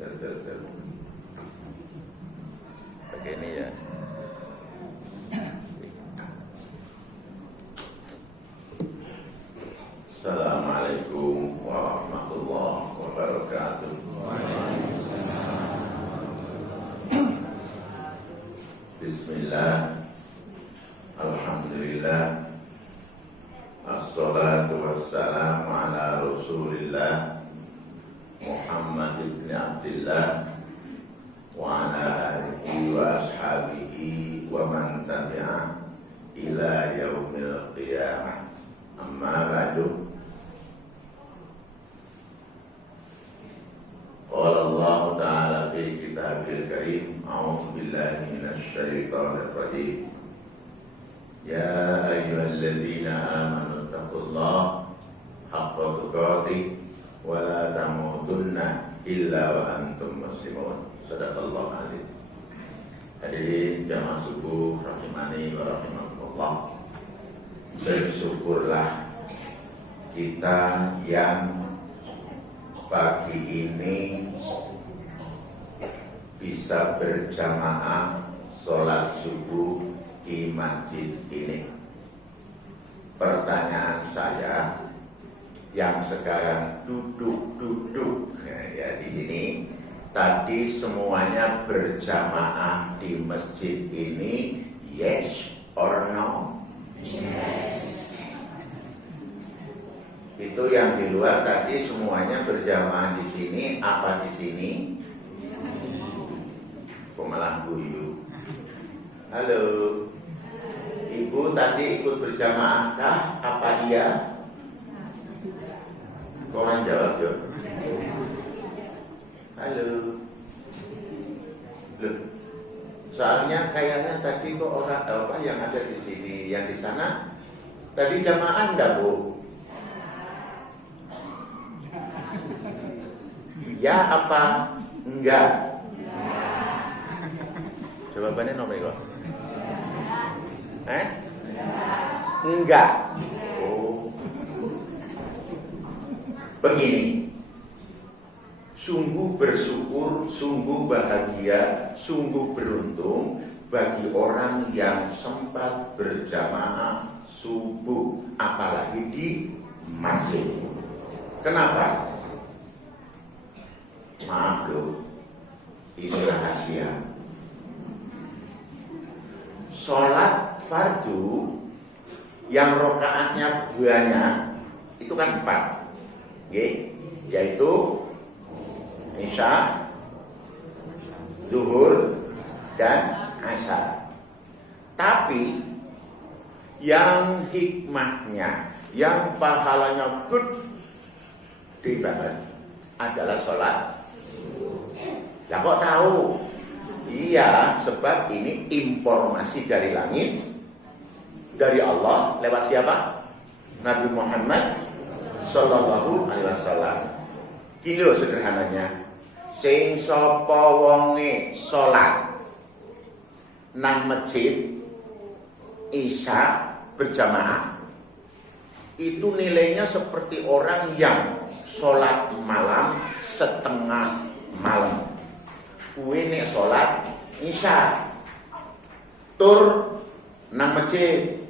Pakai ini ya. Assalamualaikum warahmatullahi wabarakatuh. Bismillah. Alhamdulillah. Assalatu wassalamu ala Rasulillah Muhammad ibn Abdillah wa ala alihi wa ashabihi wa man tabi'ah ila yaumil qiyamah. Amma ba'du. Qala Allah Ta'ala fi kitabil karim, a'udzu billahi minasy syaithanir rajim. Ya ayyuhalladzina amanu taqullaha haqqa tuqatih wa la tamutunna illa wa antum muslimun. Shadaqallahu adzim. Hadirin jamaah subuh rahimani wa rahimakumullah. Bersyukurlah kita yang pagi ini bisa berjamaah sholat subuh di masjid ini. Pertanyaan saya yang sekarang duduk ya di sini, tadi semuanya berjamaah di masjid ini, yes or no? Yes. Itu yang di luar tadi semuanya berjamaah di sini apa di sini? Kok malah guyu? Halo, Ibu tadi ikut berjamaah kah? Apa iya? Kok orang jawab ya? Halo. Loh, soalnya kayaknya tadi kok orang apa yang ada di sini, yang di sana tadi jamaah enggak, Bu? Ya apa enggak? Jawabannya nomor berapa? Enggak. Oh. Begini. Sungguh bersyukur, sungguh bahagia, sungguh beruntung bagi orang yang sempat berjamaah subuh, apalagi di masjid. Kenapa? Maaf loh, ini rahasia. Sholat fardu yang rokaatnya banyak itu kan 4, yaitu Isya, Zuhur, dan Asar. Tapi yang hikmahnya, yang pahalanya gede banget adalah sholat. Lah kok tahu? Iya, sebab ini informasi dari langit, dari Allah lewat siapa? Nabi Muhammad Sallallahu Alaihi Wasallam. Kilo sederhananya, sing sapa wonge salat nang masjid Isya berjamaah, itu nilainya seperti orang yang sholat malam setengah malam. Kuwi nek sholat Isya tur nang masjid.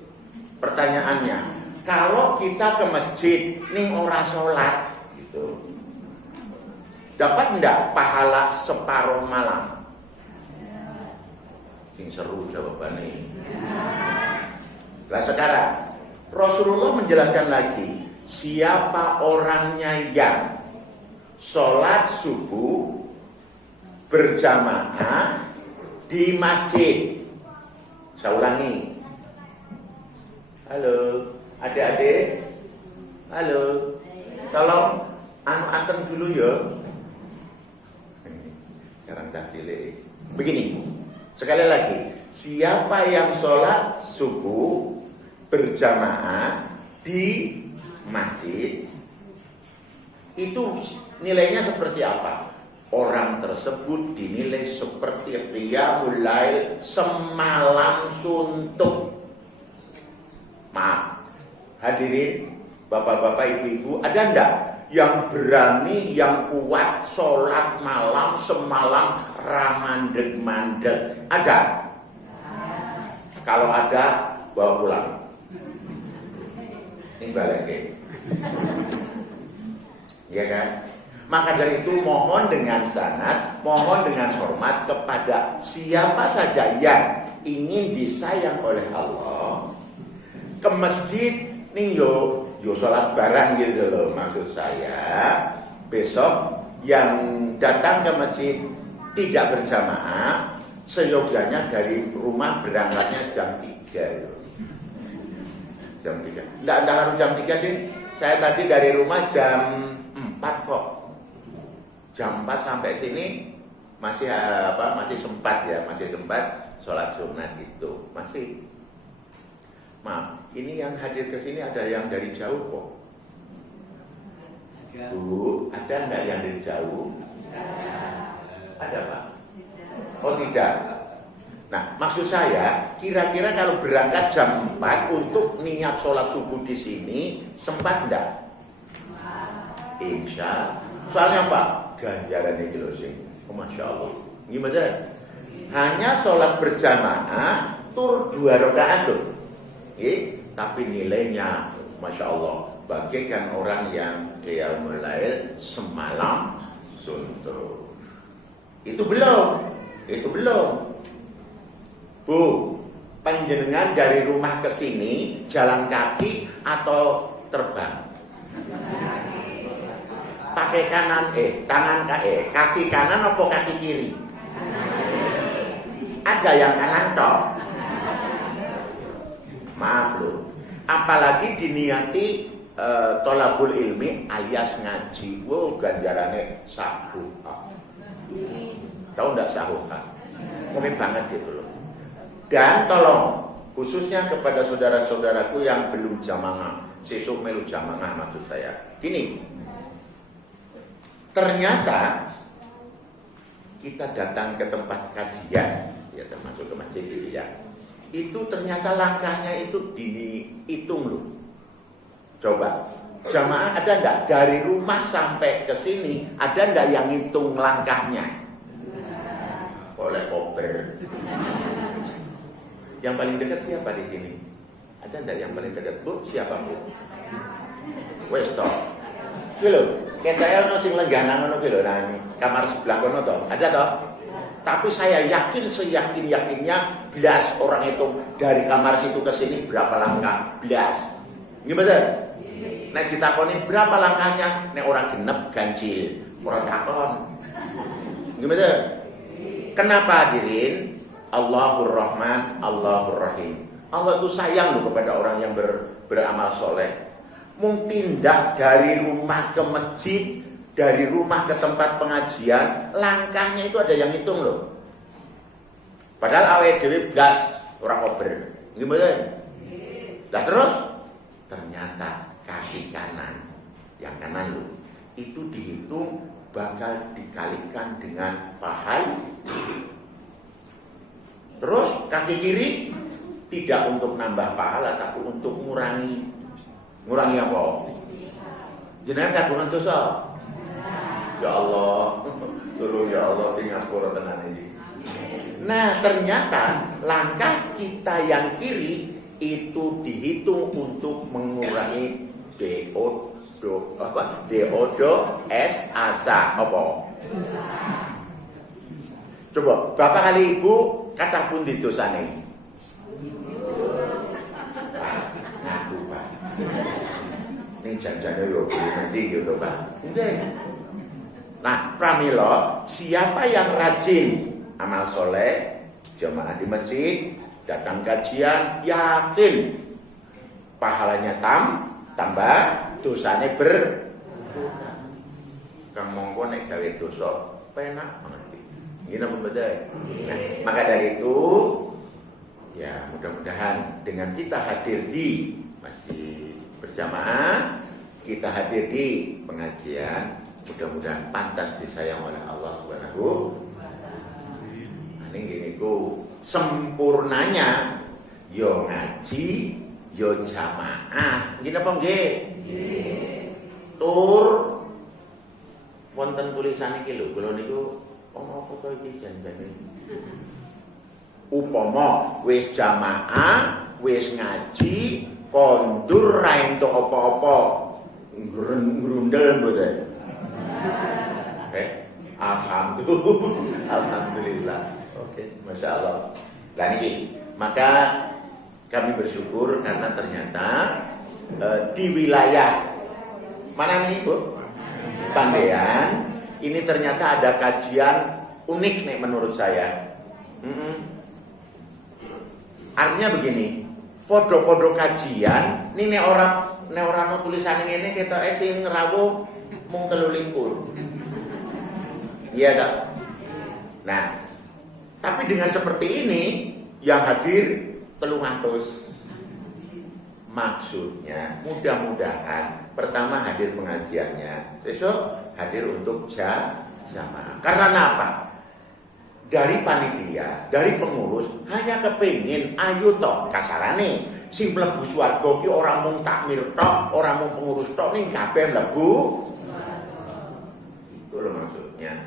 Pertanyaannya, kalau kita ke masjid ning ora sholat gitu, dapat enggak pahala separuh malam? Sing seru jawabannya. Lah sekarang Rasulullah menjelaskan lagi, siapa orangnya yang sholat subuh berjamaah di masjid. Saya ulangi. Halo, adik-adik. Halo. Tolong anten dulu ya. Sekarang dah cilik. Begini. Sekali lagi, siapa yang sholat subuh berjamaah di masjid, itu nilainya seperti apa? Orang tersebut dinilai seperti qiyamul lail semalam suntuk. Maaf, hadirin, bapak-bapak, ibu-ibu, ada enggak yang berani, yang kuat, sholat malam semalam ramandeg-mandeg? Ada? Kalau ada, bawa pulang. Ini balik. Ya kan? Maka dari itu mohon dengan sanad, mohon dengan hormat kepada siapa saja yang ingin disayang oleh Allah ke masjid ning yo sholat bareng gitu loh. Maksud saya besok yang datang ke masjid tidak berjamaah seyogyanya dari rumah berangkatnya jam 3 loh. Jam 3. Enggak harus jam 3 deh. Saya tadi dari rumah jam 4 kok. Jam 4 sampai sini masih masih sempat ya, masih sempat sholat sunat itu. Masih. Maaf, ini yang hadir ke sini ada yang dari jauh kok. Bu, ada enggak yang dari jauh? Ada, Pak? Oh, tidak. Nah, maksud saya, kira-kira kalau berangkat jam 4 untuk niat sholat subuh di sini, sempat enggak? Insya. Soalnya Pak, ganjaran ini closing. Oh, Masya Allah. Gimana? Hanya sholat berjamaah, tur 2 rakaat loh. Tapi nilainya, Masya Allah, bagaikan orang yang qiyamul lail semalam suntuk. Itu belum. Bu, panjenengan dari rumah ke sini jalan kaki atau terbang? Pakai kaki kanan atau kaki kiri? Ada yang kanan toh. Maaf loh. Apalagi diniati tolabul ilmi alias ngaji. Wow, ganjarannya sahu. Tahu enggak sahu kan? Mungkin banget gitu loh. Dan tolong khususnya kepada saudara-saudaraku yang belum jamaah, sesuk melu jamaah maksud saya. Gini, ternyata kita datang ke tempat kajian, ya termasuk ke masjid gitu ya. Itu ternyata langkahnya itu dihitung loh. Coba, jamaah ada enggak dari rumah sampai ke sini, ada enggak yang hitung langkahnya? Oleh koper. Yang paling dekat siapa di sini? Ada enggak yang paling dekat? Bu, siapa Bu? Wes toh. Lho, ketaya ono sing lengganan ngono ki lho nang kamar sebelah kono toh. Ada toh? Tapi saya yakin seyakin-yakinnya belas orang itu dari kamar situ ke sini berapa langkah? Belas. Gimana? Nek ditakoni berapa langkahnya? Nek orang genep ganjil, orang takon. Gimana? Kenapa hadirin? Allahur Rahman, Allahur Rahim. Allah itu sayang loh kepada orang yang beramal soleh. Mungkin tindak dari rumah ke masjid, dari rumah ke tempat pengajian, langkahnya itu ada yang hitung loh. Padahal awake dhewe blas ora kober. Gimana? Lah terus ternyata kaki kanan, yang kanan loh, itu dihitung bakal dikalikan dengan pahala. Terus kaki kiri tidak untuk nambah pahala, tapi untuk ngurangi apa? Jenengan kagungan dosa. Ya Allah, tolong ya Allah tinggal kurang tenan ini. Nah ternyata langkah kita yang kiri itu dihitung untuk mengurangi asa apa? Coba Bapak kali Ibu kata pun di dosane. Ngaku Pak. Ini janjane yo nanti gitu Pak. Nah, pramila siapa yang rajin amal soleh, jamaah di masjid, datang kajian, yakin pahalanya tambah, dosanya Kang monggo nek gawe dosa penak banget. Gini betul. Nah, maka dari itu ya mudah-mudahan dengan kita hadir di masjid berjamaah, kita hadir di pengajian, mudah-mudahan pantas disayang oleh Allah Subhanahu. Ini gini ku sempurnanya yo ngaji yo jamaah. Gini apa nggih? Tur wonten tulisan iki lho, kula niku ana apa to iki jan-jane. Upama wis jamaah, wis ngaji, kondur ra entuk apa-apa. Ngrundel mboten. Alhamdulillah. Oke, Masya Allah. Lah niki, maka kami bersyukur karena ternyata di wilayah mana ini Bu? Pandean, ini ternyata ada kajian unik nih menurut saya. Artinya begini, podo-podo kajian, ini nek orang tulisan ini kita sing rawuh mung 23. Iya tak? Nah, tapi dengan seperti ini yang hadir 300. Maksudnya mudah-mudahan pertama hadir pengajiannya, besok hadir untuk jamaah. Karena apa? Dari panitia, dari pengurus hanya kepingin ayo toh kasarane sing mlebu swarga ki ora mung takmir tok, ora mung pengurus tok ning kabeh mlebu. Itu loh maksudnya.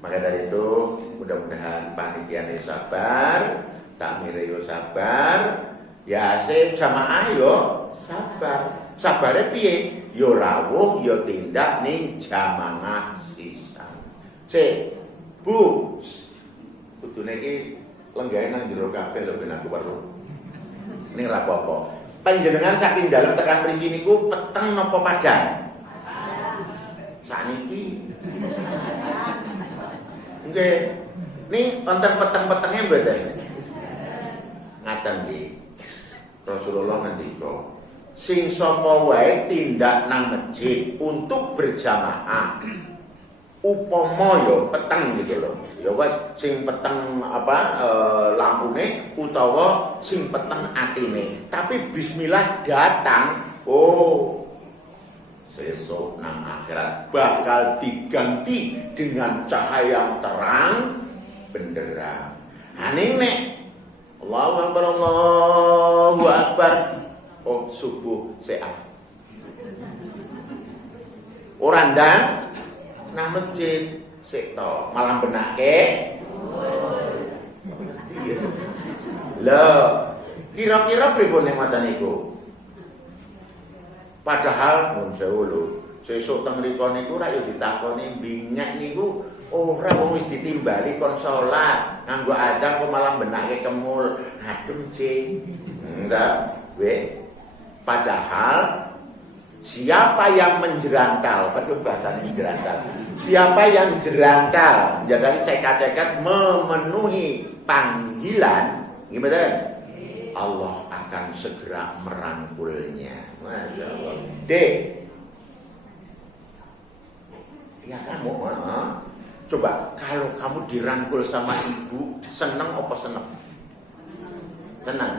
Maka dari itu mudah-mudahan panitia ini sabar, takmir yo sabar. Ya se jamaah yo sabar. Sabare piye? Yo rawuh yo tindak ning jamaah sisan. Bu, kudune iki lenggahe nang jero kabeh lho ben aku weruh. Ning ra apa-apa. Panjenengan saking dalem tekan mriki niku peteng napa padang? Sakniki. Nggih. Ning wonten peteng-petenge mboten? Ngaten nggih. Rasulullah ngendika, sing sapa wae tindak nang masjid untuk berjamaah. Upama ya peteng gitu loh. Ya wis sing peteng lampune utawa sing peteng atine. Tapi bismillah datang, sesuk nang akhirat bakal diganti dengan cahaya yang terang benderang. Aning nek Allahu Akbar, Allahu Akbar. Oh, subuh seah. Ora ndang nang masjid sik to, malam benake. Ngerti ya. Lah, kira-kira pripun nek ngoten niku? Padahal mun sewu lho, sesuk teng mriku niku ra yo ditakoni binyak niku ora wong wis ditimbali kon salat, nganggo adzan kok malam benake kemul. Adem, Cing. Enggak, padahal siapa yang menjerantal, betul bahasa menjerantal. Siapa yang jerantal, jadi cekat-cekat memenuhi panggilan, gimana? Allah akan segera merangkulnya. Masya Allah. Ya kamu, coba kalau kamu dirangkul sama ibu, seneng apa seneng? Seneng.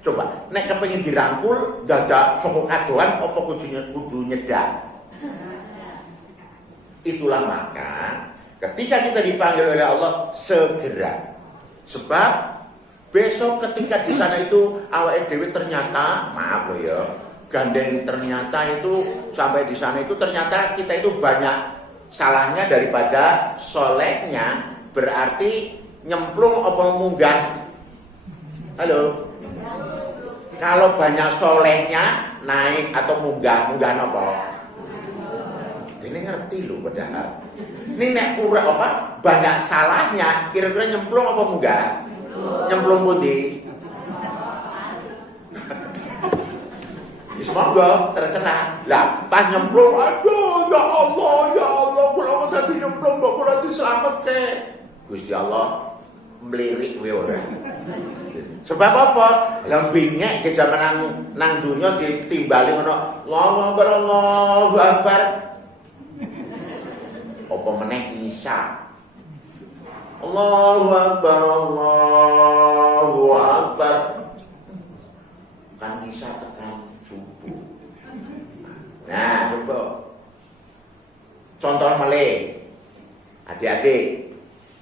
Coba, nek kepengin dirangkul, dadak saka kadoan apa kudu nyedak? Itulah maka ketika kita dipanggil oleh Allah segera. Sebab besok ketika di sana itu awake dhewe ternyata, maaf loh ya, gandeng ternyata itu sampai di sana itu ternyata kita itu banyak salahnya daripada solehnya, berarti nyemplung apa munggah? Halo. Kalau banyak solehnya naik atau munggah apa? Ini ngerti loh padahal. Ini nek kurang apa? Banyak salahnya, kira-kira nyemplung apa munggah? Nyemplung pundi? Semoga terserah. Lah pas nyemplung, aduh ya Allah, kula mau jadi nyemplung kok kula diselametke. Gusti Allah melirik we ora. Sebab apa? Lembingnya ke zaman nang dunia ditimbali ngono. Allahu Akbar. Apa meneh nisa. Allahu Akbar, Allahu Akbar. Kan nisa tekan subuh. Nah, coba. Contoh malih. Adik-adik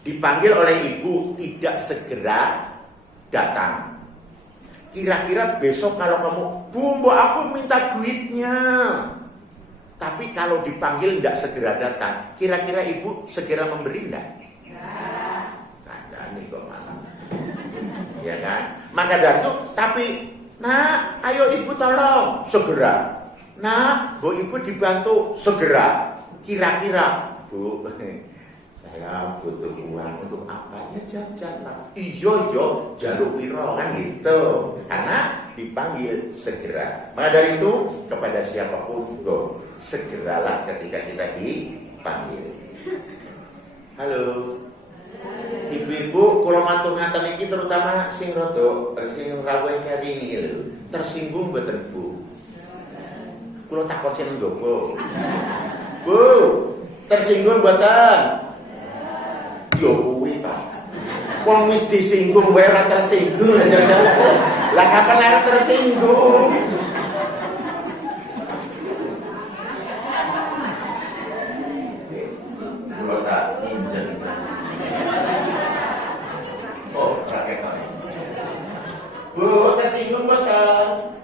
dipanggil oleh ibu tidak segera datang. Kira-kira besok kalau kamu, Bu, aku minta duitnya. Tapi kalau dipanggil tidak segera datang, kira-kira ibu segera memberi enggak? Kandani kok mana? Ya kan? Maka dari itu, tapi nak, ayo ibu tolong, segera. Nak, bu ibu dibantu, segera. Kira-kira, bu, saya butuh uang untuk apa? Ya jajan lah. Iyo, jaluk wiro kan gitu. Karena dipanggil segera. Maka dari itu, kepada siapapun, segeralah ketika kita dipanggil. Halo. Ibu-ibu, kalau matur ngaten iki terutama sing rada sing rawuh kari niki lho, tersinggung mboten Bu? Kula takon sing ndonga. Bu, tersinggung mboten? Yo kuwi ta. Wong wis disinggung wae ora tersinggung lah jajalan. Lah kapan arep tersinggung? Kula tak injen. Bu, tersinggung betul.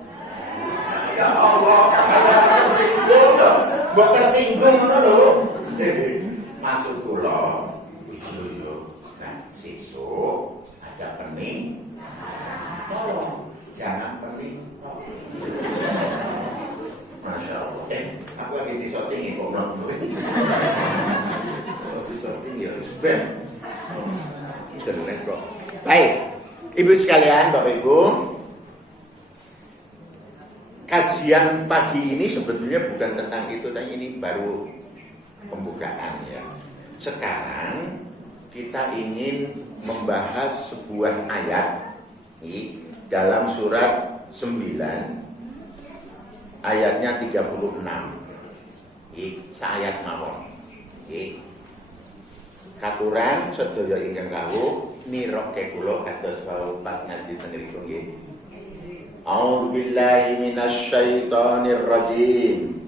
Ya Allah, kakak tersinggung dong. Buat tersinggung dulu. Maksud kula, kan sesuk ada pening. Tolong, jangan pening. Masya Allah. Aku lagi di shooting kok belum. Di shooting ya harus ben. Jeneng kok. Baik. Ibu sekalian, Bapak Ibu, kajian pagi ini sebetulnya bukan tentang itu, tapi ini baru pembukaan ya. Sekarang kita ingin membahas sebuah ayat dalam surat 9 ayatnya 36. Saayat mawon. Katuran sedaya ingkang rawuh niroke kula kados wau pas ngaji teng mriku nggih. A'udzu billahi minasy syaithanir rajim.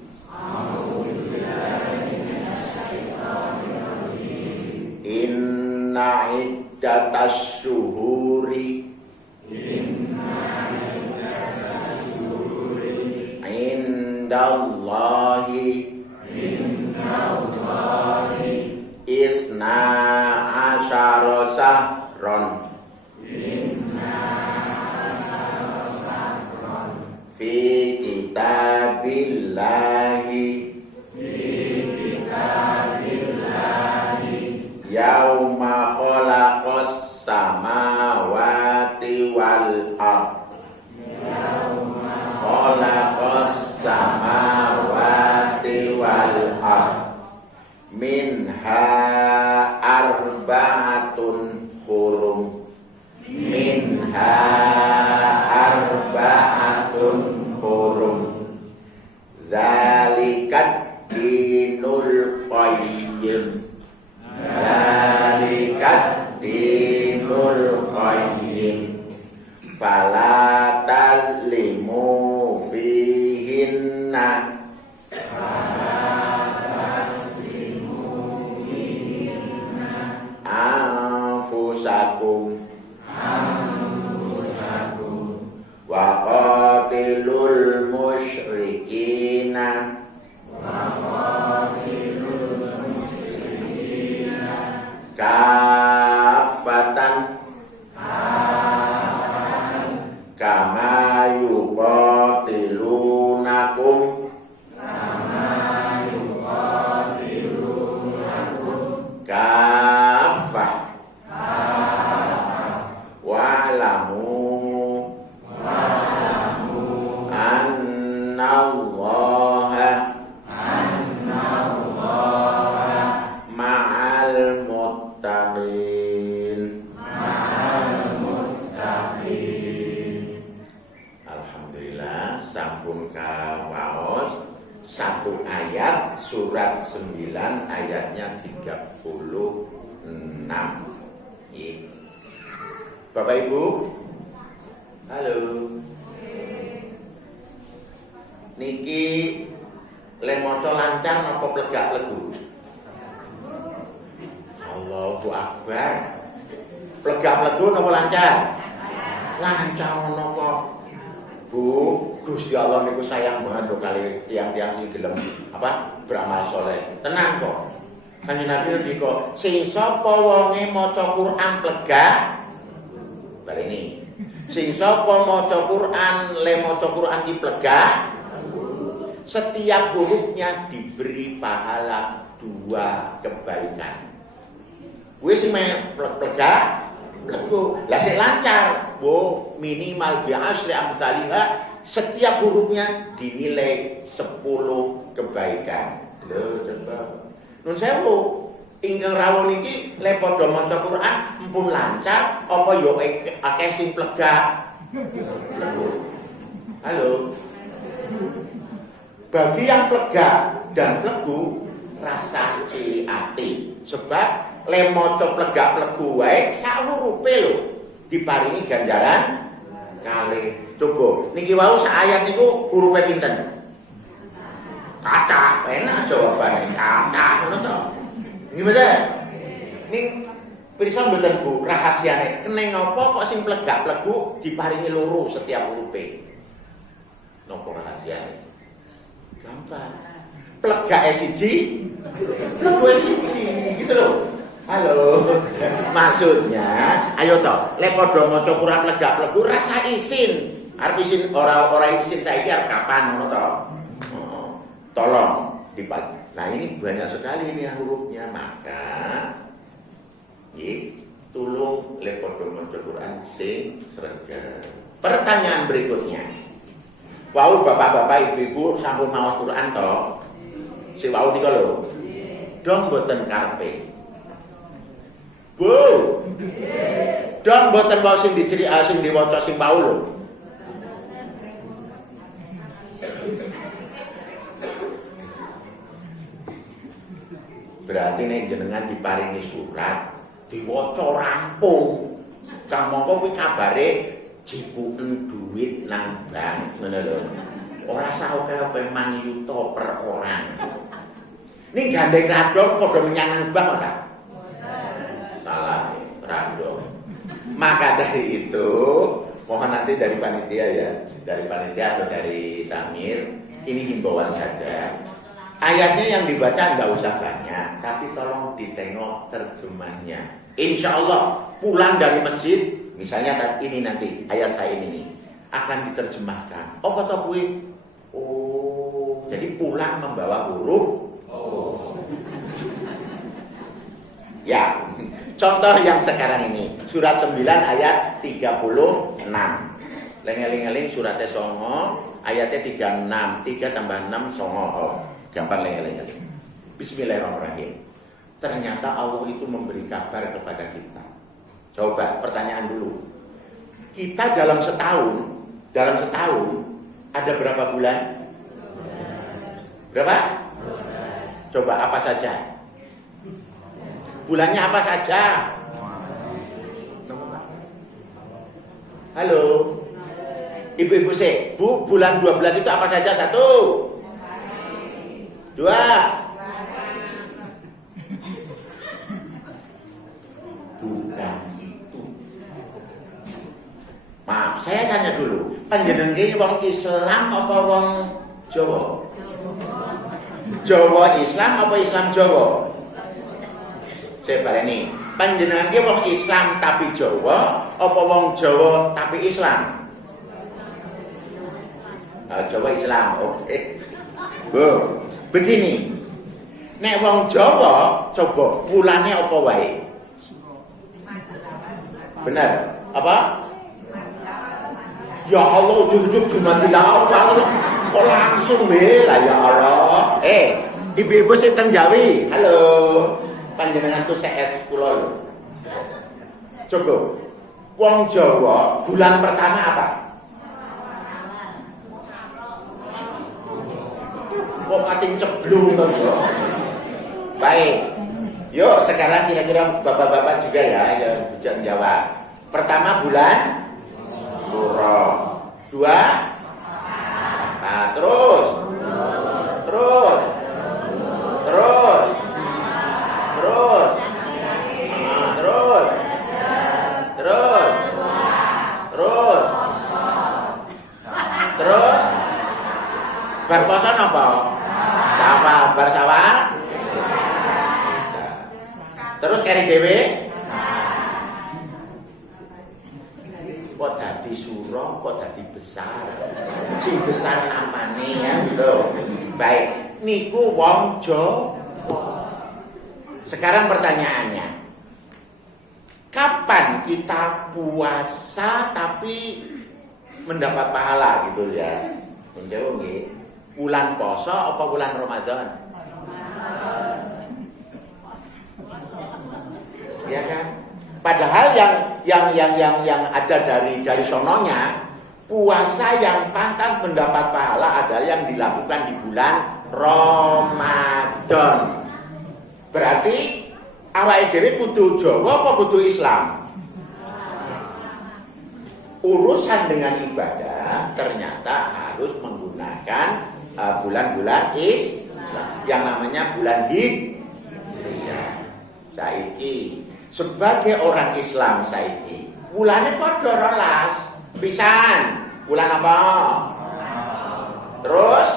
Inna iddatas syuhuri indallahi isna asyara sahron fi kitabillahi yauma khalaqas samawati wal ard khalaqas samawati wal ard minha arba'atun hurum minha arba'atun hurum dzalikat dinul qayyim dzalikat dinul qayyim fala tadlimu fihinna anfusakum wa qatilul musyrikina kafatan kama yuqatilunakum kafah wa'lamu annallaha ma'al muttaqin. Alhamdulillah sampun kawaos satu ayat surat 9 ayatnya 36. Bapak Ibu, halo. Niki lemoco lancar napa plegak legu? Allahu Akbar. Plegak legu napa lancar? Lancar ngono kok. Bu, Gusti Allah niku sayang banget lho kali tiang-tiang sing gelem beramal soleh. Tenang kok. Kanjeng Nabi ngendika, sing sapa wonge maca Quran plegah baleni. Sing sapa maca Quran ki plegah, setiap hurufnya diberi pahala 2 kebaikan. Wis sing plegah plegu, lah sing lancar, minimal bi asri amsalha, setiap hurufnya dinilai 10 kebaikan. Lho coba. Nun sewu, ingkang rawuh niki le padha maca Quran mpun lancar apa yo akeh sing plegah. Halo. Bagi yang plegah dan plegu rasa cili ati, sebab le maca plegah plegu wae sak hurufe lho diparingi ganjaran kali. Coba niki wau sak ayat niku hurufe pinten? Kathah, enak jawabane kathah ngono to. Gimana? Ning pirsa mboten Bu, rahasiane keneng apa kok sing plegak plegu diparingi loro setiap hurufe. Napa rahasiane? Gampang. Plegake siji, plegu siji, gitu loh. Halo. Maksudnya, ayo to, lek padha maca Quran plegak plegu rasa isin. Arep isin ora isin saiki arep kapan ngono to? Tolong dipat. Nah ini banyak sekali ini hurufnya, maka tulung lepodo maca Quran sing sregep. Pertanyaan berikutnya. Wau bapak-bapak ibu-ibu sampun maos Quran to? Si wau nika lho. Dong mboten karepe. Bu. Dong mboten wau sing diceriak sing diwaca sing wau lho. Berarti nek jenengan diparingi surat diwaca rampung, kamangka kuwi kabare jikuken duit nang bank ngono lho. Ora saoke-oke mangyuta per orang. Ning gandeng radong padha menyang nang bank ora? Salah, radong. Maka dari itu, mohon nanti dari panitia ya, dari panitia atau dari Samir, ini himbauan saja. Ayatnya yang dibaca nggak usah banyak, tapi tolong ditengok terjemahnya. Insya Allah pulang dari masjid, misalnya ini nanti ayat saya ini nih, akan diterjemahkan. Oh kata gue, oh jadi pulang membawa huruf. Oh. Ya, contoh yang sekarang ini surat 9 ayat 36. Lengeling-eling suratnya songo, ayatnya 36, 3 tambah 6 songo. Gampang lengan-lengan. Bismillahirrahmanirrahim. Ternyata Allah itu memberi kabar kepada kita. Coba pertanyaan dulu. Kita dalam setahun ada berapa bulan? Berapa? Coba apa saja? Bulannya apa saja? Halo. Ibu-ibu sih, Bu, bulan 12 itu apa saja? 1 2 bukan itu. Maaf, saya tanya dulu. Panjenengan ini wong Islam apa wong Jawa? Jawa Islam apa Islam Jawa? Saya baleni. Panjenengan iki wong Islam tapi Jawa apa wong Jawa tapi Islam? Jawa Islam, oke. Bu. Begini, nek wong Jawa coba pulane apa wae? Benar? Apa? Ya Allah, ujug-ujug Jumadil Awal kok langsung lah ya Allah. Ibu-ibu sing teng Jawi. Halo. Panjenengan tuh CS kula lho. Coba wong Jawa bulan pertama apa? Kok pating ceblung to. Baik. Yuk sekarang kira-kira bapak-bapak juga ya yang bisa jawab. Pertama bulan Suro. 2 terus. Terus Terus keri dhewe kok dadi suro, kok dadi besar. Sing besar amane kan gitu. Baik, niku wong Jawa. Sekarang pertanyaannya, kapan kita puasa tapi mendapat pahala gitu ya? Menjawab nggih. Bulan poso apa bulan Ramadan? Ya kan? Padahal yang ada dari sononya, puasa yang pantas mendapat pahala adalah yang dilakukan di bulan Ramadan. Berarti awake dhewe kudu Jawa apa kudu Islam? Urusan dengan ibadah ternyata harus menggunakan bulan-bulan Islam yang namanya bulan Hijriah. Saiki sebagai orang Islam saiki bulannya padha rolas pisan. Bulan apa? Terus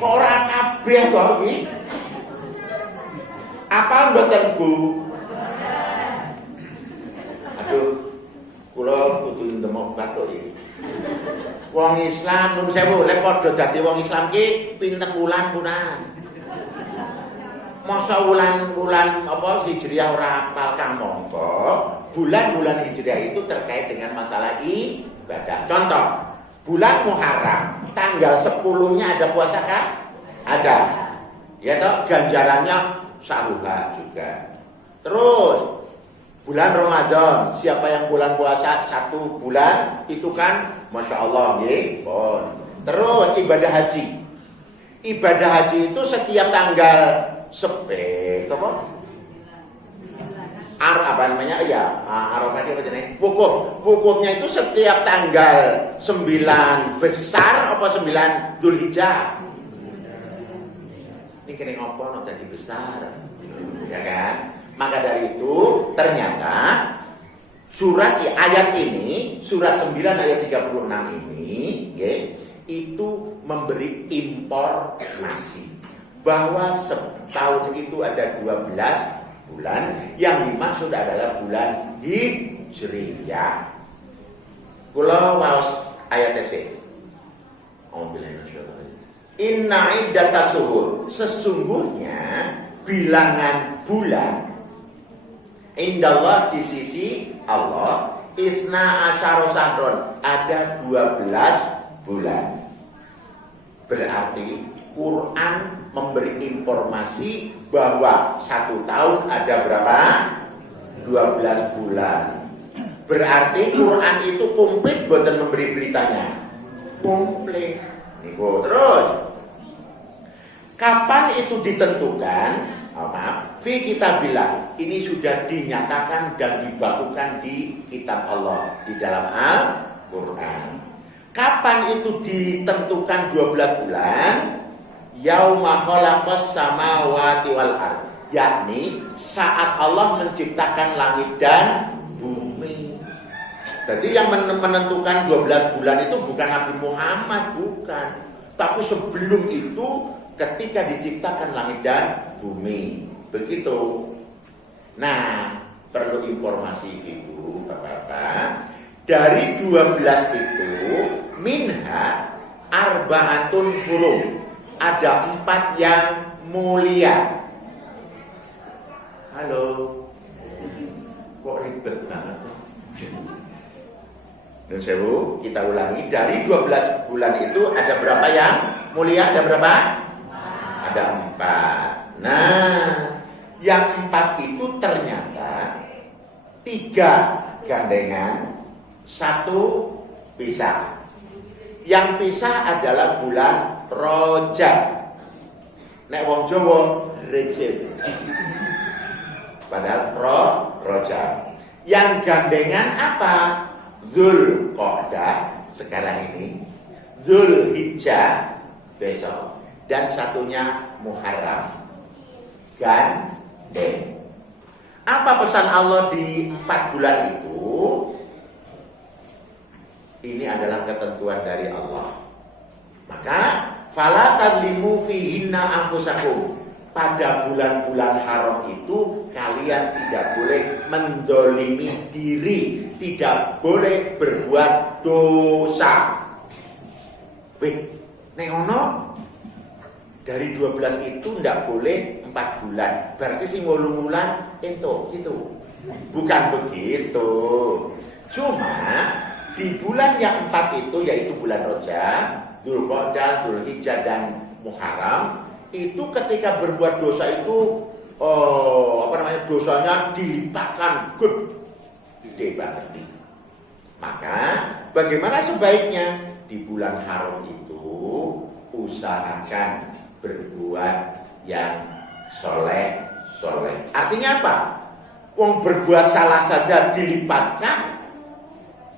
kok ora kabeh kok iki? Apa mboten Bu? Aduh, kula kudu ndemok bathuk iki. Wong Islam nun sewu lek padha dadi wong Islam ki pinten wulan punan. Masa bulan apa Hijriah ora hafal kang mongko. Bulan-bulan Hijriah itu terkait dengan masalah ibadah. Contoh, bulan Muharram, tanggal 10-nya ada puasa kah? Ada. Ya toh, ganjarannya sahuha juga. Terus bulan Ramadan, siapa yang bulan puasa 1 bulan itu kan Masya Allah nggih. Terus ibadah haji. Ibadah haji itu setiap tanggal Arafah apa jenenge? Wukufnya itu setiap tanggal 9 besar apa 9 Dzulhijjah. Ini kene ngopo nek dadi besar. Ya kan? Maka dari itu ternyata ayat ini, surat 9 ayat 36 ini, ya, itu memberi informasi bahwa setahun itu ada 12 bulan, yang dimaksud adalah bulan Hijriah. Kula waos ayat ini. Inna iddata suhur, sesungguhnya bilangan bulan indallah di sisi Allah isna asyara sahron, ada 12 bulan. Berarti Quran memberi informasi bahwa 1 tahun ada berapa? 12 bulan. Berarti Quran itu komplit boten memberi beritanya. Komplit. Niku terus. Kapan itu ditentukan? Fi kitabillah, ini sudah dinyatakan dan dibakukan di kitab Allah, di dalam Al-Quran. Kapan itu ditentukan 12 bulan? Yauma khalaqas samawati wal ardh, yakni saat Allah menciptakan langit dan bumi. Jadi yang menentukan 12 bulan itu bukan Nabi Muhammad, bukan. Tapi sebelum itu ketika diciptakan langit dan bumi. Begitu. Nah, perlu informasi Ibu, Bapak-bapak. Dari 12 itu minha arba'atun hurum. Ada 4 yang mulia. Halo. Kok ribet banget? Dan sewu, kita ulangi. Dari 12 bulan itu ada berapa yang mulia? Ada berapa? Ada 4. Nah, yang 4 itu ternyata 3 gandengan, 1 pisah. Yang pisah adalah bulan Rajab. Nek wong Jawa Rejab. Padahal Rajab. Yang gandengan apa? Dzulqa'dah sekarang ini, Dzulhijjah besok, dan satunya Muharram. Gandeng. Apa pesan Allah di 4 bulan itu? Ini adalah ketentuan dari Allah. Maka Fala tadlimu fihinna anfusakum. Pada bulan-bulan haram itu kalian tidak boleh mendolimi diri, tidak boleh berbuat dosa. Wih, nek ono dari 12 itu tidak boleh 4 bulan. Berarti sing 8 bulan itu gitu. Bukan begitu. Cuma di bulan yang 4 itu yaitu bulan Rajab, Dzulqa'dah, Dzulhijjah dan Muharram, itu ketika berbuat dosa itu dosanya dilipatkan gede banget. Maka bagaimana sebaiknya di bulan haram itu usahakan berbuat yang soleh. Artinya apa? Wong berbuat salah saja dilipatkan,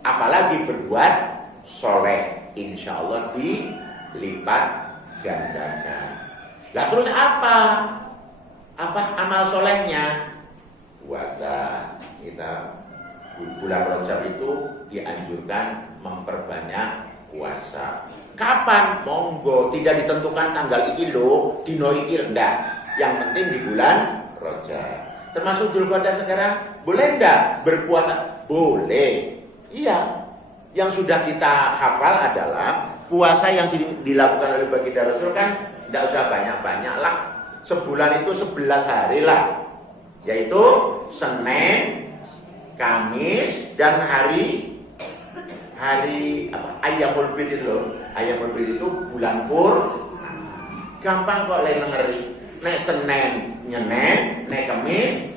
apalagi berbuat soleh, insya Allah dilipat gandakan. Lah terus apa amal solehnya? Puasa. Kita bulan Rajab itu dianjurkan memperbanyak puasa. Kapan? Monggo, tidak ditentukan tanggal iki lho, dino iki ndak. Yang penting di bulan Rajab. Termasuk Dzulqa'dah sekarang, boleh ndak berpuasa? Boleh. Iya. Yang sudah kita hafal adalah puasa yang dilakukan oleh baginda Rasul kan tidak usah banyak-banyak lah. Sebulan itu 11 hari lah. Yaitu Senin, Kamis, dan hari Ayyamul Bid itu loh. Ayyamul Bid itu bulan pur. Gampang kok lain ngeri. Nek Senin nyenen, nek Kamis.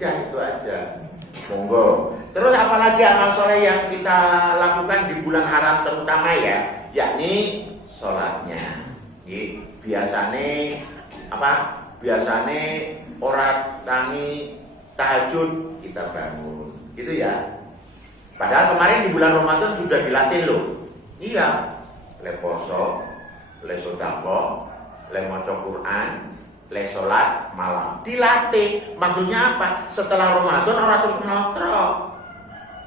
Ya itu aja. Monggo. Terus apalagi amal soleh yang kita lakukan di bulan haram terutama ya, yakni sholatnya. Biasane orang tangi tahajud kita bangun, gitu ya. Padahal kemarin di bulan Ramadan sudah dilatih loh. Iya, le poso, le sedekah, le maca Quran, le sholat malam. Dilatih. Maksudnya apa? Setelah Ramadan orang terus notrok.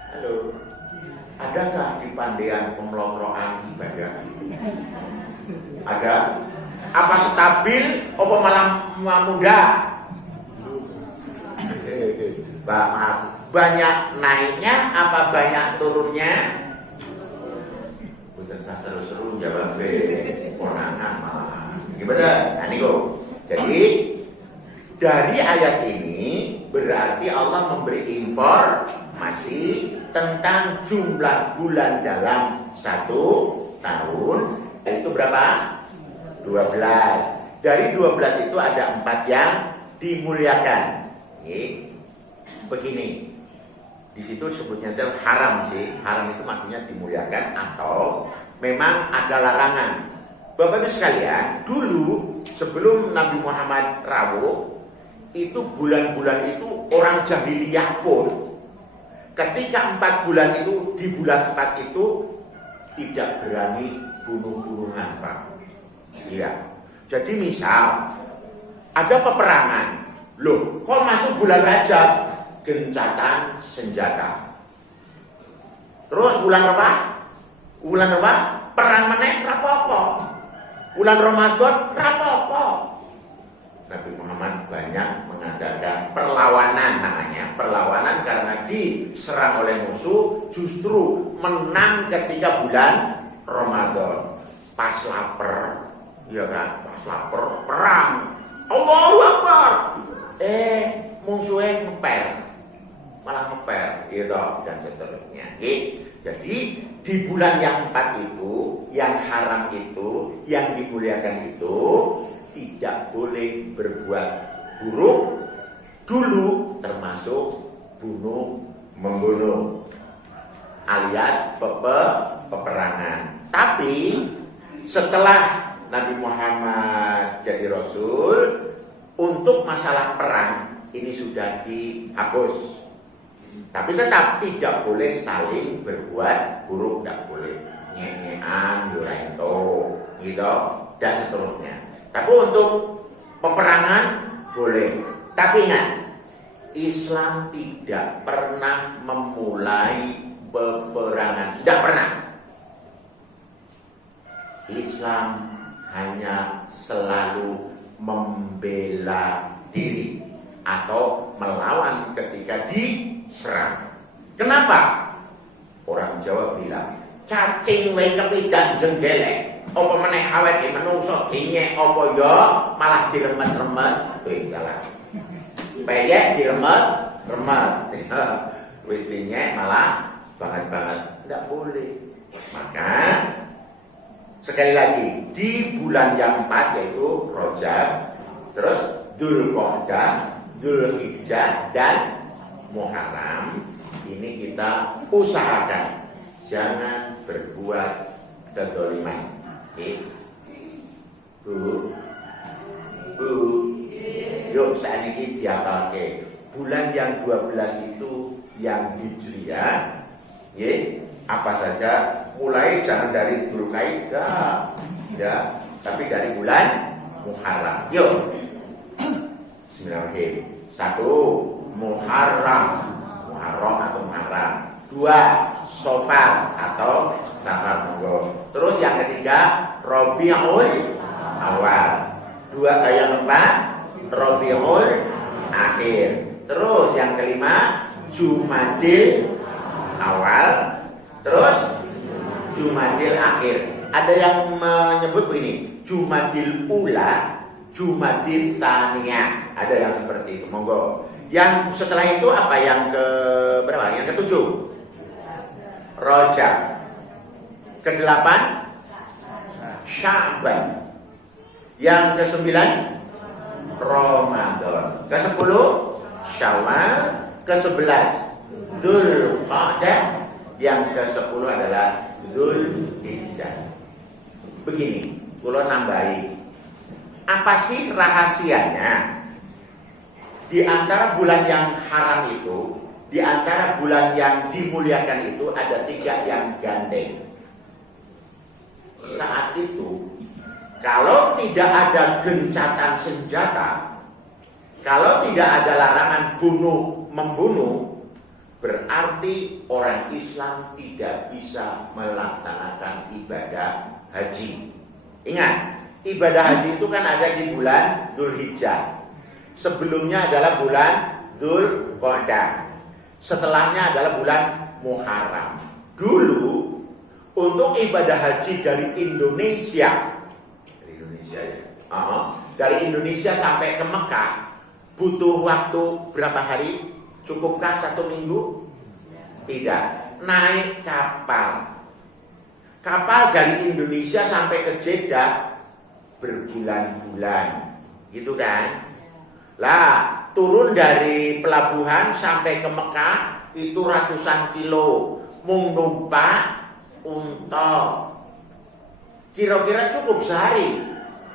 Halo. Adakah di Pandean pemlokroan ibadah? Ada? Apa stabil? Apa malah muda? Maaf. Banyak naiknya apa banyak turunnya? Bukan seru-seru jawab konangan malah. Gimana? Nah ini kok. Jadi dari ayat ini berarti Allah memberi informasi tentang jumlah bulan dalam 1 tahun. Itu berapa? 12. Dari 12 itu ada 4 yang dimuliakan. Begini. Di situ sebutnya itu haram sih. Haram itu maksudnya dimuliakan atau memang ada larangan. Bapak-Ibu sekalian, dulu sebelum Nabi Muhammad rawuh, itu bulan-bulan itu orang jahiliyah pun ketika 4 bulan itu, di bulan 4 itu tidak berani bunuh-bunuhan, Pak. Iya. Jadi misal ada peperangan, loh, kok masuk bulan Rajab? Gencatan senjata. Terus bulan apa? Perang meneh rapopo. Bulan Ramadan rapopo. Nabi Muhammad banyak mengadakan perlawanan namanya. Perlawanan karena diserang oleh musuh, justru menang ketika bulan Ramadan. Pas lapar, ya kan? Pas lapar perang. Allahu Akbar. Musuhnya ngeper. Malah ngeper gitu dan seterusnya. Jadi di bulan yang 4 itu, yang haram itu, yang dimuliakan itu tidak boleh berbuat buruk dulu, termasuk membunuh alias peperangan. Tapi setelah Nabi Muhammad jadi Rasul, untuk masalah perang ini sudah dihapus. Tapi tetap tidak boleh saling berbuat buruk, tidak boleh nyenyean, yurento, gitu, dan seterusnya. Tapi untuk peperangan boleh. Tapi ingat, Islam tidak pernah memulai peperangan, tidak pernah. Islam hanya selalu membela diri atau melawan ketika diserang. Kenapa? Orang Jawa bilang, cacing wae kepidan jenggelek. Apa meneh awake menungso dinyek apa ya malah diremet-remet. Kuwi salah. Peyek diremet-remet. Kuwi dinyek malah banget-banget. Tidak boleh. Maka sekali lagi di bulan yang 4 yaitu Rajab, terus Dzulqa'dah, Dzulhijjah dan Muharram, ini kita usahakan jangan berbuat kedzaliman. Bu, yuk saat ini diapalke. Bulan yang 12 itu yang Hijriah, apa saja, mulai jangan dari Dzulqa'dah, ya, tapi dari bulan Muharram. Yuk, Bismillahirrahmanirrahim. 1. Muharram atau Muharram. 2. Safar atau Safar monggo. Terus yang ketiga Rabiul Awal. Yang keempat Rabiul Akhir. Terus yang kelima Jumadil Awal. Terus Jumadil Akhir. Ada yang menyebut begini, Jumadil Ula, Jumadil Tsaniyah. Ada yang seperti itu. Monggo. Yang setelah itu apa yang ke berapa? Yang ke-7 Rajab. Ke-8 Sya'ban. Yang ke-9 Ramadan. Ke-10 Syawal. Ke-11 Dzulqa'dah. Yang ke-10 adalah Dzulhijjah. Begini, kula nambahi. Apa sih rahasianya? Di antara bulan yang haram itu, di antara bulan yang dimuliakan itu ada 3 yang gandeng. Saat itu, kalau tidak ada gencatan senjata, kalau tidak ada larangan membunuh, berarti orang Islam tidak bisa melaksanakan ibadah haji. Ingat, ibadah haji itu kan ada di bulan Dzulhijjah. Sebelumnya adalah bulan Dzulqa'dah. Setelahnya adalah bulan Muharram. Dulu untuk ibadah haji dari Indonesia, dari Indonesia sampai ke Mekah butuh waktu berapa hari? Cukupkah 1 minggu? Tidak. Naik kapal. Kapal dari Indonesia sampai ke Jeddah berbulan-bulan, gitu kan? Lah, turun dari pelabuhan sampai ke Mekah itu ratusan kilo. Mung numpak unta. Kira-kira cukup sehari?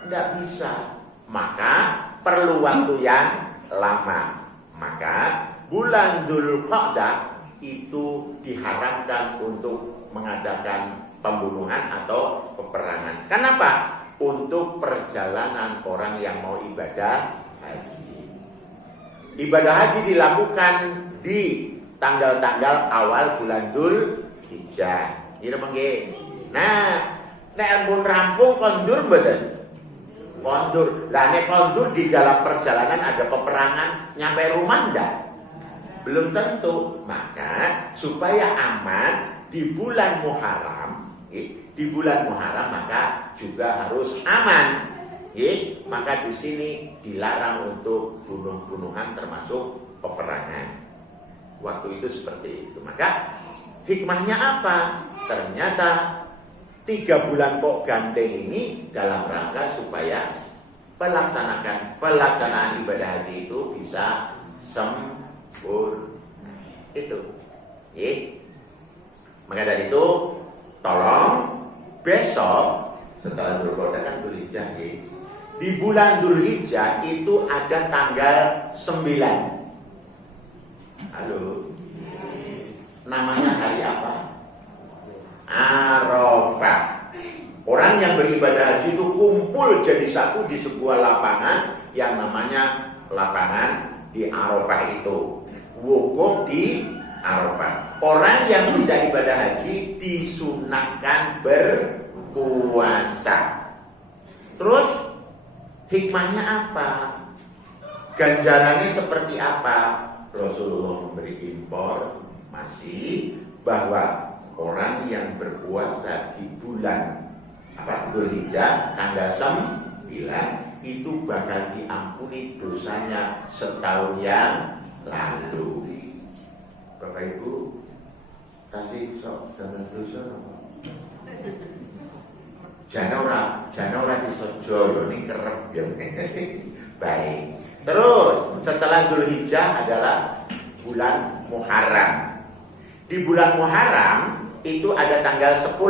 Tidak bisa. Maka perlu waktu yang lama. Maka bulan Dzulqa'dah itu diharamkan untuk mengadakan pembunuhan atau peperangan. Kenapa? Untuk perjalanan orang yang mau ibadah haji. Ibadah haji dilakukan di tanggal-tanggal awal bulan Dzulhijjah. Gitu mengge. Nah, nek pun rampung kondur mboten? Kondur. Lah nek kondur di dalam perjalanan ada peperangan nyampe rumah ndak? Belum tentu. Maka supaya aman di bulan Muharram, maka juga harus aman. Maka di sini dilarang untuk bunuh-bunuhan termasuk peperangan. Waktu itu seperti itu. Maka hikmahnya apa? Ternyata 3 bulan kok gandeng ini dalam rangka supaya pelaksanaan ibadah haji itu bisa sempurna. Itu. Maka dari itu tolong besok setelah Dzulqa'dah kan Dzulhijjah, di bulan Dzulhijjah itu ada tanggal 9. Halo. Namanya hari apa? Arafah. Orang yang beribadah haji itu kumpul jadi satu di sebuah lapangan yang namanya lapangan di Arafah itu. Wukuf di Arafah. Orang yang tidak ibadah haji disunahkan puasa. Terus hikmahnya apa? Ganjarannya seperti apa? Rasulullah memberi informasi bahwa orang yang berpuasa di bulan Dzulhijjah tanggal 9 itu bakal diampuni dosanya setahun yang lalu. Bapak Ibu kasih sok dengan dosa apa? Jangan disojo ini kerep ya. Baik. Terus setelah Dzulhijjah adalah bulan Muharram. Di bulan Muharram itu ada tanggal 10.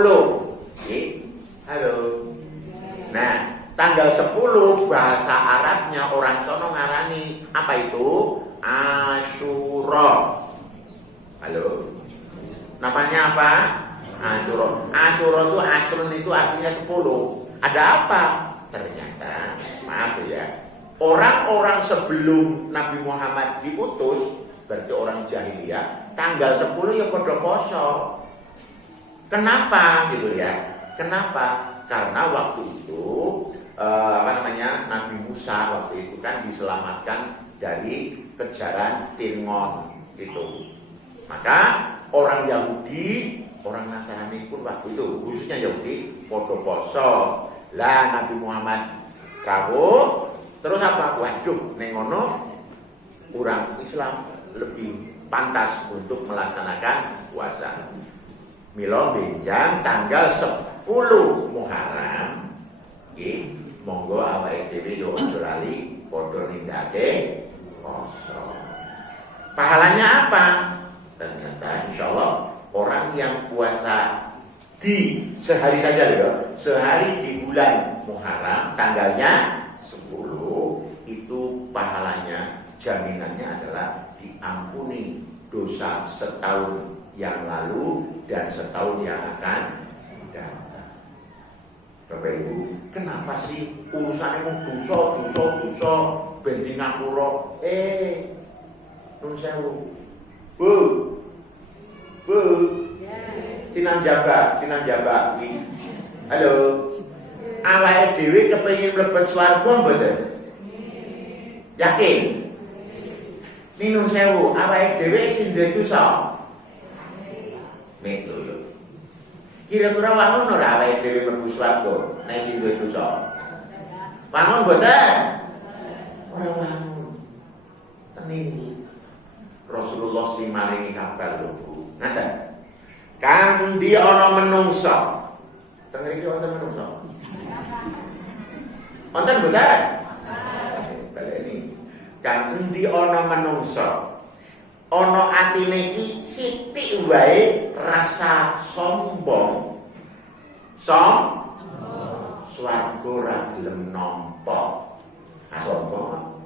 Halo. Nah, tanggal 10 bahasa Arabnya orang sono ngarani apa itu? Asyura. Halo. Namanya apa? Asyura. Asyura itu asrun itu artinya 10. Ada apa? Ternyata, maaf ya, orang-orang sebelum Nabi Muhammad diutus, berarti orang jahiliyah, tanggal 10 ya pada poso. Kenapa gitu ya? Kenapa? Karena waktu itu Nabi Musa waktu itu kan diselamatkan dari kejaran Fir'aun gitu. Maka orang Yahudi, orang Nasrani pun waktu itu, khususnya Yahudi, podo poso. Lah Nabi Muhammad rawuh, terus apa? Waduh, nengono orang Islam lebih pantas untuk melaksanakan puasa. Milo benjang tanggal 10 Muharram, nggih, monggo awake dhewe yo aja lali padha nindakake poso. Pahalanya apa? Ternyata insyaallah orang yang puasa di sehari saja ya, sehari di bulan Muharram tanggalnya 10 itu pahalanya jaminannya adalah diampuni dosa setahun yang lalu dan setahun yang akan datang. Bapak Ibu, kenapa sih urusannya mau dosa benting ngapura? Nun sewu. Bu. Sinan jabak. Halo. Awake dhewe kepengin mlebet swarga mboten? Yakin? Nun sewu, awake dhewe sing duwe dosa. Nek lho. Kira-kira wangun ora awake dhewe mlebu swarga nek sing duwe dosa. Wangun mboten? Ora wangun. Tenimu. Rasulullah sing maringi kabar lho, Bu. Ngaten. Kang ndi ana menungso? Teng mriki wonten menungso. Wonten mboten? Baleni. Kang ndi ana menungso? Ana atine iki sithik wae rasa sombong. Swarga ora gelem nampa. Sombong.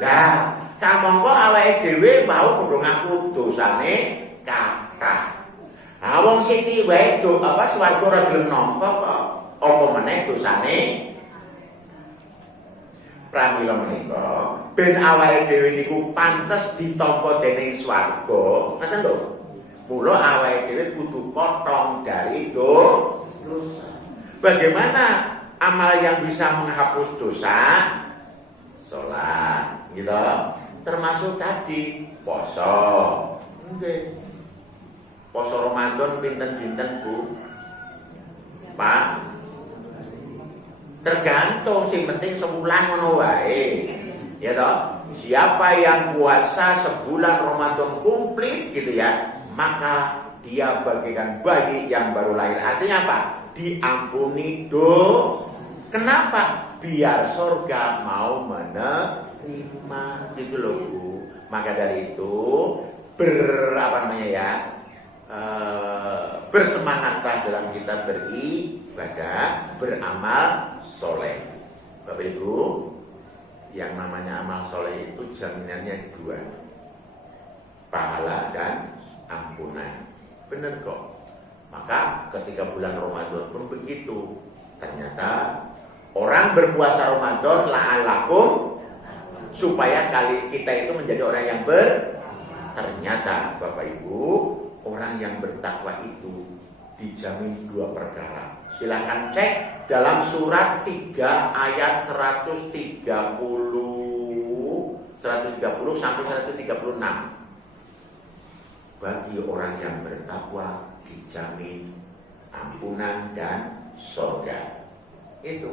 Lah, kamangka awake dhewe mau padha ngaku dosane kathah. Wong sithik wae swarga ora gelem nampa kok. Apa meneh dosane? Pramila menika ben awake dhewe niku pantes ditampa dening swarga. Ngoten lho. Mula awake dhewe kudu potong dari dosa. Bagaimana amal yang bisa menghapus dosa? Salat, gitu. Termasuk tadi poso. Nggih. Poso Ramadan pinten-pinten, Bu? Pak. Tergantung, sing penting sebulan ngono wae. Ya toh? Siapa yang puasa sebulan Ramadan komplit gitu ya, maka dia bagaikan bayi yang baru lahir. Artinya apa? Diampuni dosa. Kenapa? Biar surga mau menerima gitu loh, Bu. Maka dari itu bersemangatlah dalam kita beribadah, beramal soleh. Bapak Ibu, yang namanya amal soleh itu jaminannya 2, pahala dan ampunan. Benar kok. Maka ketika bulan Ramadan pun begitu. Ternyata orang berpuasa Ramadan la'alakum, supaya kita itu menjadi orang yang ternyata Bapak Ibu, orang yang bertakwa itu dijamin 2 perkara. Silakan cek dalam surat 3 ayat 130 sampai 136. Bagi orang yang bertakwa dijamin ampunan dan surga. Itu.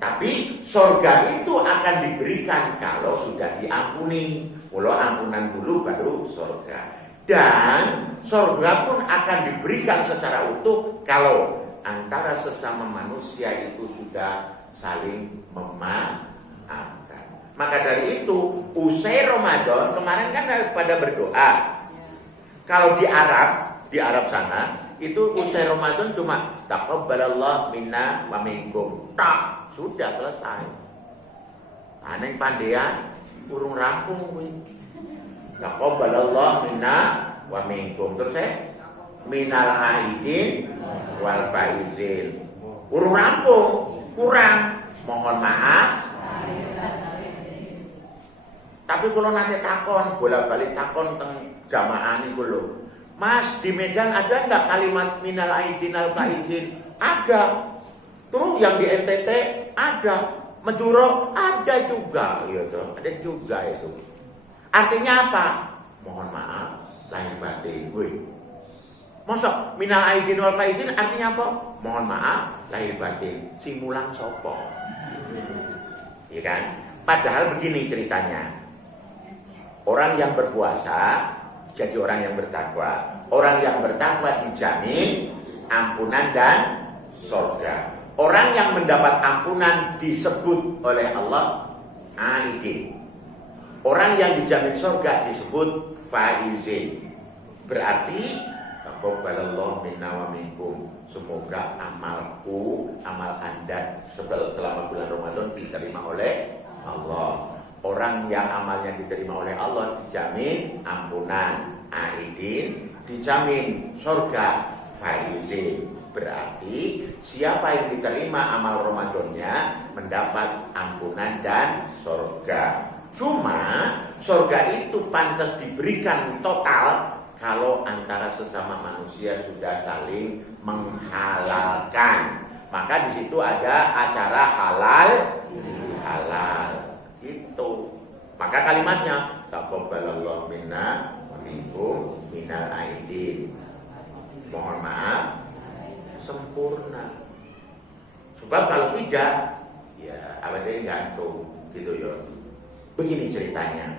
Tapi surga itu akan diberikan kalau sudah diampuni. Kalau ampunan dulu baru surga. Dan surga pun akan diberikan secara utuh kalau antara sesama manusia itu sudah saling memaafkan. Maka dari itu usai Ramadan kemarin kan pada berdoa. Kalau di Arab sana itu usai Ramadan cuma taqabbalallahu minna wa minkum. Tak, sudah selesai. Aneh pandean urung rampung kuwi. Taqabbalallahu minna wa minkum. Terus minal aidin wal faizin. Urung rampung, kurang. Mohon maaf. Tapi kalau nanti takon, bolak-balik takon teng jamaah niku lho. Mas, di Medan ada enggak kalimat minal aidin wal faizin? Ada. Terus yang di NTT ada. Madura ada juga, gitu. Ada juga itu. Artinya apa? Mohon maaf, lahir batin. Wih. Masa minal aidin wal faizin artinya apa? Mohon maaf, lahir batin. Simulang sopo. Iya kan? Padahal begini ceritanya. Orang yang berpuasa jadi orang yang bertakwa. Orang yang bertakwa dijamin ampunan dan surga. Orang yang mendapat ampunan disebut oleh Allah aidin. Orang yang dijamin surga disebut faizin. Berarti taqabbalallahu minna wa minkum. Semoga amalku, amal Anda selama bulan Ramadan diterima oleh Allah. Orang yang amalnya diterima oleh Allah dijamin ampunan aidin, dijamin surga faizin. Berarti siapa yang diterima amal Ramadannya mendapat ampunan dan surga. Cuma surga itu pantas diberikan total kalau antara sesama manusia sudah saling menghalalkan. Maka di situ ada acara halal halal. Itu. Maka kalimatnya taqabbalallahu minna wa minkum minal aidin. Mohon maaf sempurna. Sebab kalau tidak, ya abadnya gantung, gitu ya. Begini ceritanya.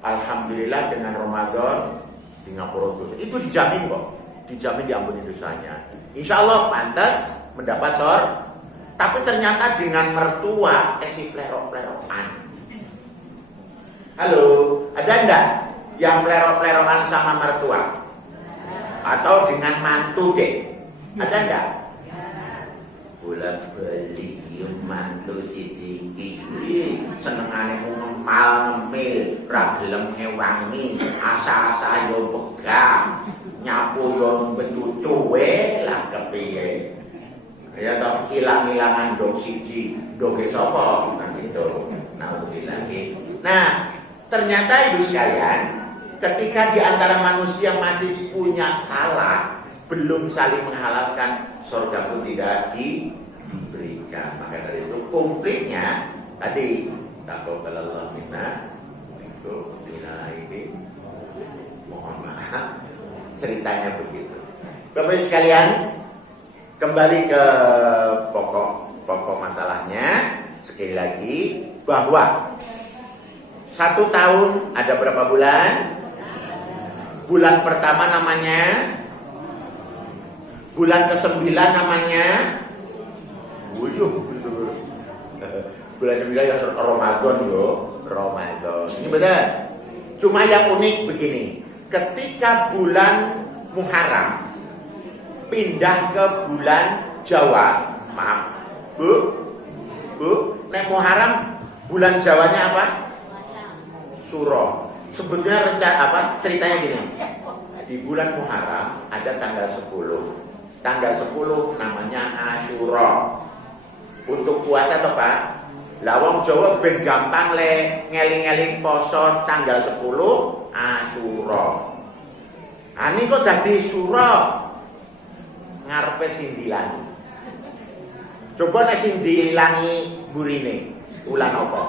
Alhamdulillah dengan Ramadan, dengan Qur'an itu dijamin kok, dijamin diampuni dosanya. Insya Allah pantas mendapat surga. Tapi ternyata dengan mertua si plerok-plerokan. Halo, ada enggak yang plerok-plerokan sama mertua? Atau dengan mantu deh? Ada enggak? Bola balik mantu si ciki senengane ku ngemal ngemil ra gelem ngewangi asa-asa yo begah nyapu yo becucu lah kepiye ya toh ilang-ilangan dong siji doge sapa kan gitu. Nah ternyata ibu sekalian ketika di antara manusia masih punya salah belum saling menghalalkan, surga pun tidak diberikan. Maka dari itu komplitnya tadi taqabbalallahu minna minkum minal aidin. Mohon maaf ceritanya begitu. Bapak Ibu sekalian, kembali ke pokok masalahnya. Sekali lagi bahwa 1 tahun ada berapa bulan? Bulan pertama namanya, bulan ke-9 namanya bulan 9 ya Ramadan yo, Ramadan. Ini benar. Cuma yang unik begini, ketika bulan Muharram pindah ke bulan Jawa, maaf, Bu, nek Muharram bulan Jawanya apa? Suro. Sebetulnya ceritanya gini. Di bulan Muharram ada tanggal 10. Tanggal 10 namanya Asyura. Untuk puasa toh Pak? Lah wong Jawa ben gampang le ngeling-eling poso tanggal 10 Asyura. Ani kok dadi Suro. ngarepe sing dilangi. Coba nek sing dilangi burine, ulang apa?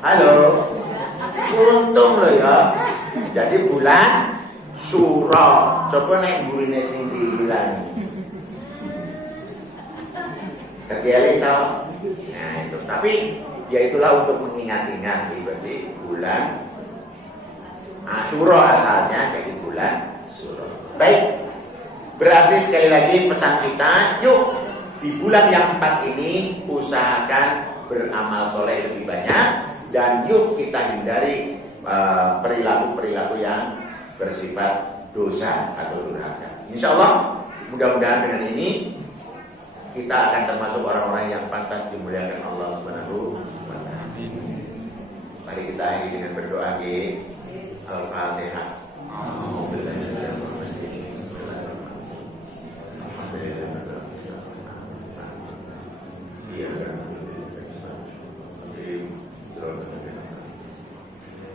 Halo. Untung loh ya. Jadi bulan Suro. Coba nek burine sing dilangi. Kegiatan tau. Nah itu. Tapi ya itulah untuk mengingat-ingat berarti bulan Suro asalnya jadi bulan Suro. Baik. Berarti sekali lagi pesan kita, yuk di bulan yang 4 ini usahakan beramal soleh lebih banyak dan yuk kita hindari perilaku-perilaku yang bersifat dosa atau durhaka. Insya Allah mudah-mudahan dengan ini kita akan termasuk orang-orang yang pantas dimuliakan Allah Subhanahu wa Ta'ala. Mari kita akhiri dengan berdoa di Al-Fatihah.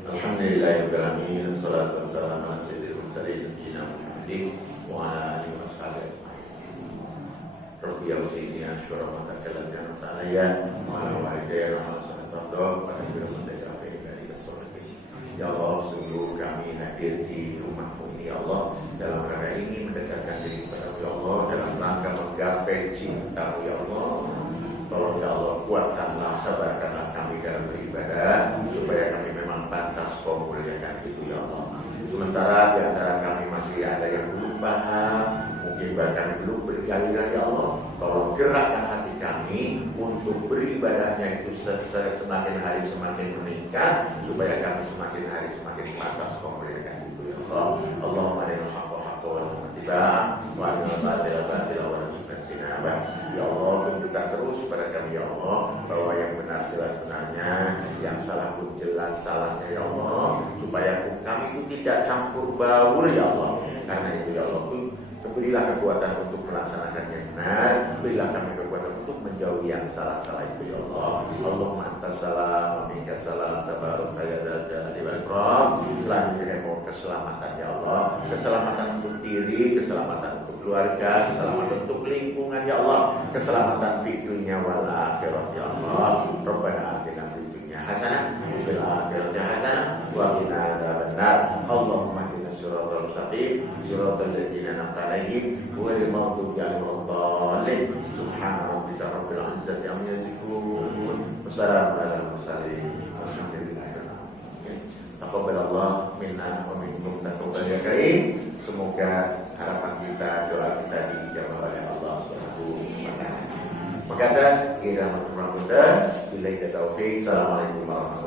Alhamdulillahirrahmanirrahim. Assalatu wassalamu ala sayyidil mursalin Nabiyyina Muhammadin wa ala alihi wa sahbihi ajma'in. Rabbi awzi'ni ashkura ni'mataka allati an'amta 'alayya wa 'ala walidayya wa 'ala sa'iril wa ya Allah, sungguh kami hadir di rumahmu ini ya Allah, dalam rangka ingin mendekatkan diri kepada ya Allah, dalam rangka menggapai cintamu ya Allah. Tolong ya Allah, kuatkanlah, sabarkanlah kami dalam beribadah supaya kami memang pantas kau muliakan itu ya Allah. Sementara di antara kami masih ada yang belum paham, mungkin bahkan belum bergairah ya Allah, tolong gerakkan hati kami untuk beribadahnya itu semakin hari semakin meningkat supaya kami semakin hari semakin pantas kau muliakan itu ya Allah. Allahumma arinal haqqa haqqan warzuqna ittiba'ah wa arinal batila batilan warzuqna ijtinabah. Ya Allah, tunjukkan terus pada kami ya Allah bahwa yang benar jelas benarnya, yang salah pun jelas salahnya ya Allah, supaya kami itu tidak campur baur ya Allah. Karena itu ya Allah, berilah kekuatan untuk melaksanakan yang benar, berilah kami kekuatan untuk menjauhi yang salah-salah itu ya Allah. Allahumma antas salam wa minkas salam tabaraka ya dzal jalali wal ikram. Selanjutnya mau keselamatan ya Allah, keselamatan untuk diri, keselamatan untuk keluarga, keselamatan untuk lingkungan ya Allah, keselamatan fi dunya wal akhirah ya Allah. Rabbana atina fid dunya hasanah wa fil akhirati hasanah wa qina adzabannar. Allahumma ihdinas siratal mustaqim siratal ladzina an'amta 'alaihim ghairil maghdubi 'alaihim waladdallin. Subhana rabbika rabbil 'izzati 'amma yasifun. Wassalamu 'alal mursalin. Alhamdulillahirabbil alamin. Taqabbalallah minna wa minkum taqabbal ya karim. Semoga harapan kita, doa kita dijawab oleh Allah Subhanahu wa Ta'ala. Maka dan kira-kira bila kita taufik. Assalamualaikum warahmatullahi wabarakatuh.